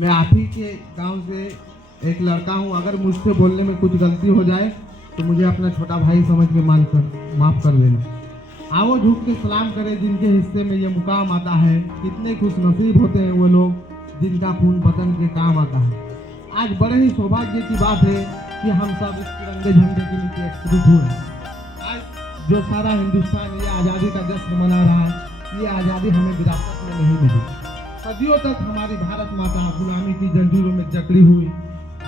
मैं आप ही के गांव से एक लड़का हूं। अगर मुझसे बोलने में कुछ गलती हो जाए तो मुझे अपना छोटा भाई समझ के माफ कर देना। आओ झुक के सलाम करें जिनके हिस्से में ये मुकाम आता है। कितने खुश नसीब होते हैं वो लोग जिनका खून वतन के काम आता है। आज बड़े ही सौभाग्य की बात है कि हम सब इस तिरंगे झंडे के नीचे एकत्रित हुए। आज जो सारा हिंदुस्तान ये आज़ादी का जश्न मना रहा है, ये आज़ादी हमें विरासत में नहीं मिली। सदियों तक हमारी भारत माता गुलामी की जंजीरों में जकड़ी हुई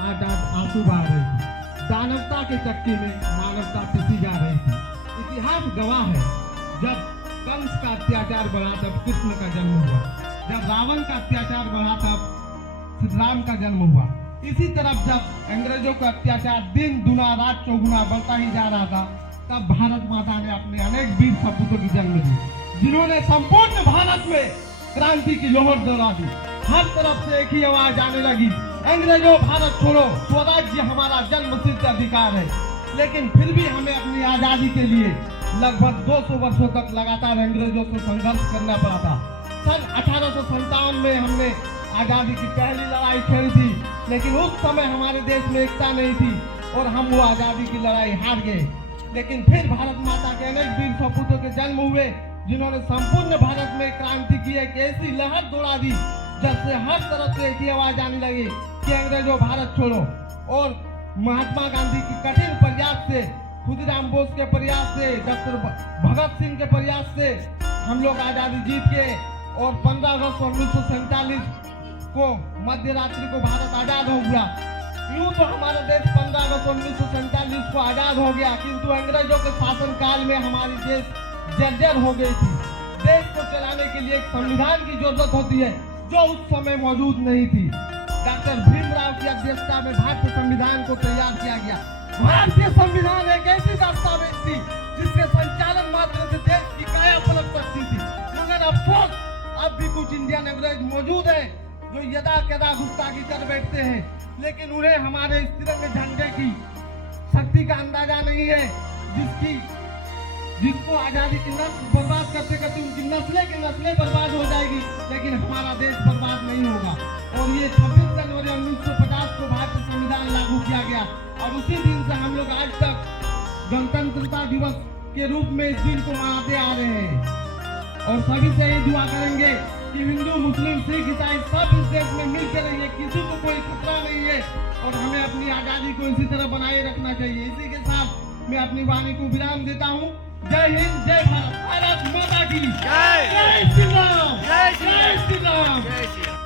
आज आंसू बहा रही थी। दानवता के चक्की में मानवता पिसी जा रही थी। इतिहास गवाह है, जब कंस का अत्याचार बढ़ा तब कृष्ण का जन्म हुआ, जब रावण का अत्याचार बढ़ा तब श्री राम का जन्म हुआ। इसी तरफ जब अंग्रेजों का अत्याचार दिन दुना रात चौगुना बढ़ता ही जा रहा था, तब भारत माता ने अपने अनेक वीर सपूतों की जन्म दी, जिन्होंने संपूर्ण भारत में क्रांति की लोहर दौड़ा दी। हर तरफ से एक ही आवाज आने लगी, अंग्रेजों भारत छोड़ो, स्वराज्य हमारा जन्मसिद्ध अधिकार है। लेकिन फिर भी हमें अपनी आजादी के लिए लगभग 200 वर्षों तक लगातार अंग्रेजों से संघर्ष करना पड़ा था। सन 1857 में हमने आजादी की पहली लड़ाई खेली थी, लेकिन उस समय हमारे देश में एकता नहीं थी और हम वो आजादी की लड़ाई हार गए। लेकिन फिर भारत माता के अनेक वीर सपूतों के जन्म हुए, जिन्होंने संपूर्ण भारत में क्रांति की एक ऐसी लहर दौड़ा दी, जबसे हर तरफ से एक ही आवाज आने लगी कि अंग्रेजों भारत छोड़ो। और महात्मा गांधी की कठिन प्रयास से, खुदीराम बोस के प्रयास से, डॉक्टर भगत सिंह के प्रयास से हम लोग आजादी जीत गए। और 15 अगस्त 1947 को मध्य रात्रि को भारत आजाद हो गया। यूं तो हमारा देश 15 अगस्त 1947 को आजाद हो गया, किंतु अंग्रेजों के शासन काल में हमारी देश जर्जर हो गई थी। देश को चलाने के लिए एक संविधान की जरूरत होती है, जो उस समय मौजूद नहीं थी। डॉक्टर भीमराव की अध्यक्षता में भारतीय संविधान को तैयार किया गया। भारतीय संविधान एक ऐसी दस्तावेज थी जिसके संचालन माध्यम से देश की काया पलट सकती थी। मगर अफसोस अब भी कुछ इंडियन अंग्रेज मौजूद है जो यदा कदा गुस्ताखी कर बैठते हैं, लेकिन उन्हें हमारे इस तिरंगे झंडे की शक्ति का अंदाजा नहीं है, जिसको आजादी की नस्ल बर्बाद करते करते उनकी नस्लें की नस्लें बर्बाद हो जाएगी, लेकिन हमारा देश बर्बाद नहीं होगा। और ये 26 जनवरी 1950 को भारतीय संविधान लागू किया गया और उसी दिन से हम लोग आज तक गणतंत्रता दिवस के रूप में इस दिन को मनाते आ रहे हैं। और सभी से ये दुआ करेंगे कि हिंदू मुस्लिम सिख ईसाई सब इस देश में मिलकर रहिए, किसी को कोई खतरा नहीं है और हमें अपनी आजादी को इसी तरह बनाए रखना चाहिए। इसी के साथ मैं अपनी वाणी को विराम देता हूँ। जय हिंद, जय भारत, भारत माता की जय, जय श्री राम, जय श्री राम।